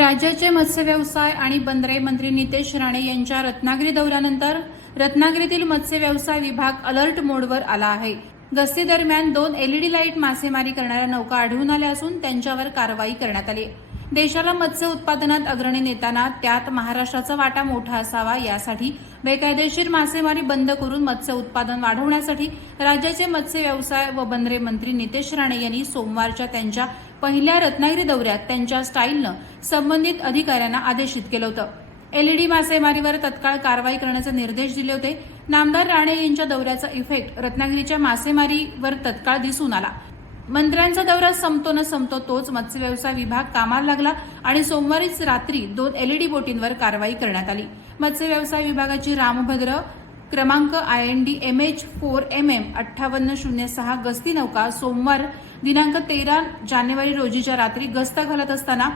राज्याचे मत्स्यव्यवसाय आणि बंदरे मंत्री नितेश राणे यांच्या रत्नागिरी दौऱ्यानंतर रत्नागिरीतील मत्स्यव्यवसाय विभाग अलर्ट मोडवर आला आहे. गस्ती दरम्यान दोन एलईडी लाइट मासेमारी करणाऱ्या नौका आढळून आल्या असून त्यांच्यावर कारवाई करण्यात आली देशाला मत्स्य उत्पादनात अग्रणी नेताना त्यात महाराष्ट्राचा वाटा मोठा असावा यासाठी बेकायदेशीर मासेमारी बंद करून मत्स्य उत्पादन वाढवण्यासाठी राज्याचे मत्स्य व्यवसाय व बंदरे मंत्री नितेश राणे यांनी सोमवारच्या त्यांच्या पहिल्या रत्नागिरी दौऱ्यात त्यांच्या स्टाईलनं संबंधित अधिकाऱ्यांना आदेशित केलं होतं. एलईडी मासेमारीवर तत्काळ कारवाई करण्याचे निर्देश दिले होते. नामदार राणे यांच्या दौऱ्याचा इफेक्ट रत्नागिरीच्या मासेमारीवर तत्काळ दिसून आला. मंत्र्यांचा दौरा संपतो न संपतो तोच मत्स्य व्यवसाय विभाग कामाला लागला आणि सोमवारीच रात्री दोन एलईडी बोटींवर कारवाई करण्यात आली. मत्स्य व्यवसाय विभागाची रामभद्र क्रमांक I N D M H four M M अठ्ठावन्न शून्य सहा गस्ती नौका सोमवार दिनांक तेरा जानेवारी रोजीच्या रात्री गस्त घालत असताना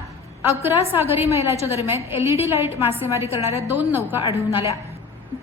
अकरा सागरी मैलाच्या दरम्यान एलईडी लाइट मासेमारी करणाऱ्या दोन नौका आढळून आल्या.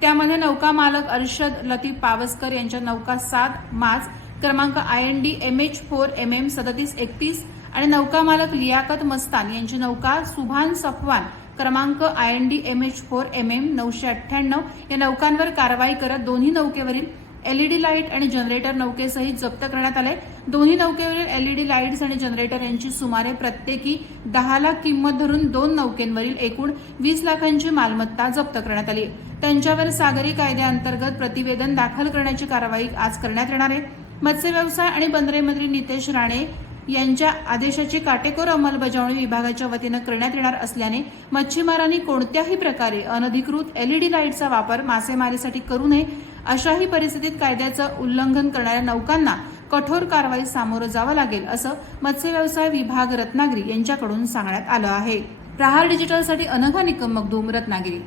त्यामध्ये नौका मालक अर्षद लतीफ पावसकर यांच्या नौका सात मार्च क्रमांक I N D M H four M M सदतीस एकतीस आणि नौका मालक लियाकत मस्तान यांची नौका सुभान सफवान क्रमांक I N D M H four M M नऊशे अठ्ठ्याण्णव या नौकांवर कारवाई करत दोन्ही नौकेवरील एलईडी लाइट आणि जनरेटर नौकेसहित जप्त करण्यात आले दोन्ही नौकेवरील एलईडी लाईट्स आणि जनरेटर यांची सुमारे प्रत्येकी दहा लाख किंमत धरून दोन नौकेंवरील एकूण वीस लाखांची मालमत्ता जप्त करण्यात आली. त्यांच्यावर सागरी कायद्याअंतर्गत प्रतिवेदन दाखल करण्याची कारवाई आज करण्यात येणार आहे. मत्स्य व्यवसाय आणि बंदरे मंत्री नितेश राणे यांच्या आदेशाची काटेकोर अंमलबजावणी विभागाच्या वतीनं करण्यात येणार असल्याने मच्छीमारांनी कोणत्याही प्रकारे अनधिकृत एलईडी लाईटचा वापर मासेमारीसाठी करू नये अशाही परिस्थितीत कायद्याचं उल्लंघन करणाऱ्या नौकांना कठोर कारवाई सामोरं जावं लागेल असं मत्स्य व्यवसाय विभाग रत्नागिरी यांच्याकडून सांगण्यात आलं आहे. प्रहार डिजिटलसाठी अनघा निकम मगदूम रत्नागिरी.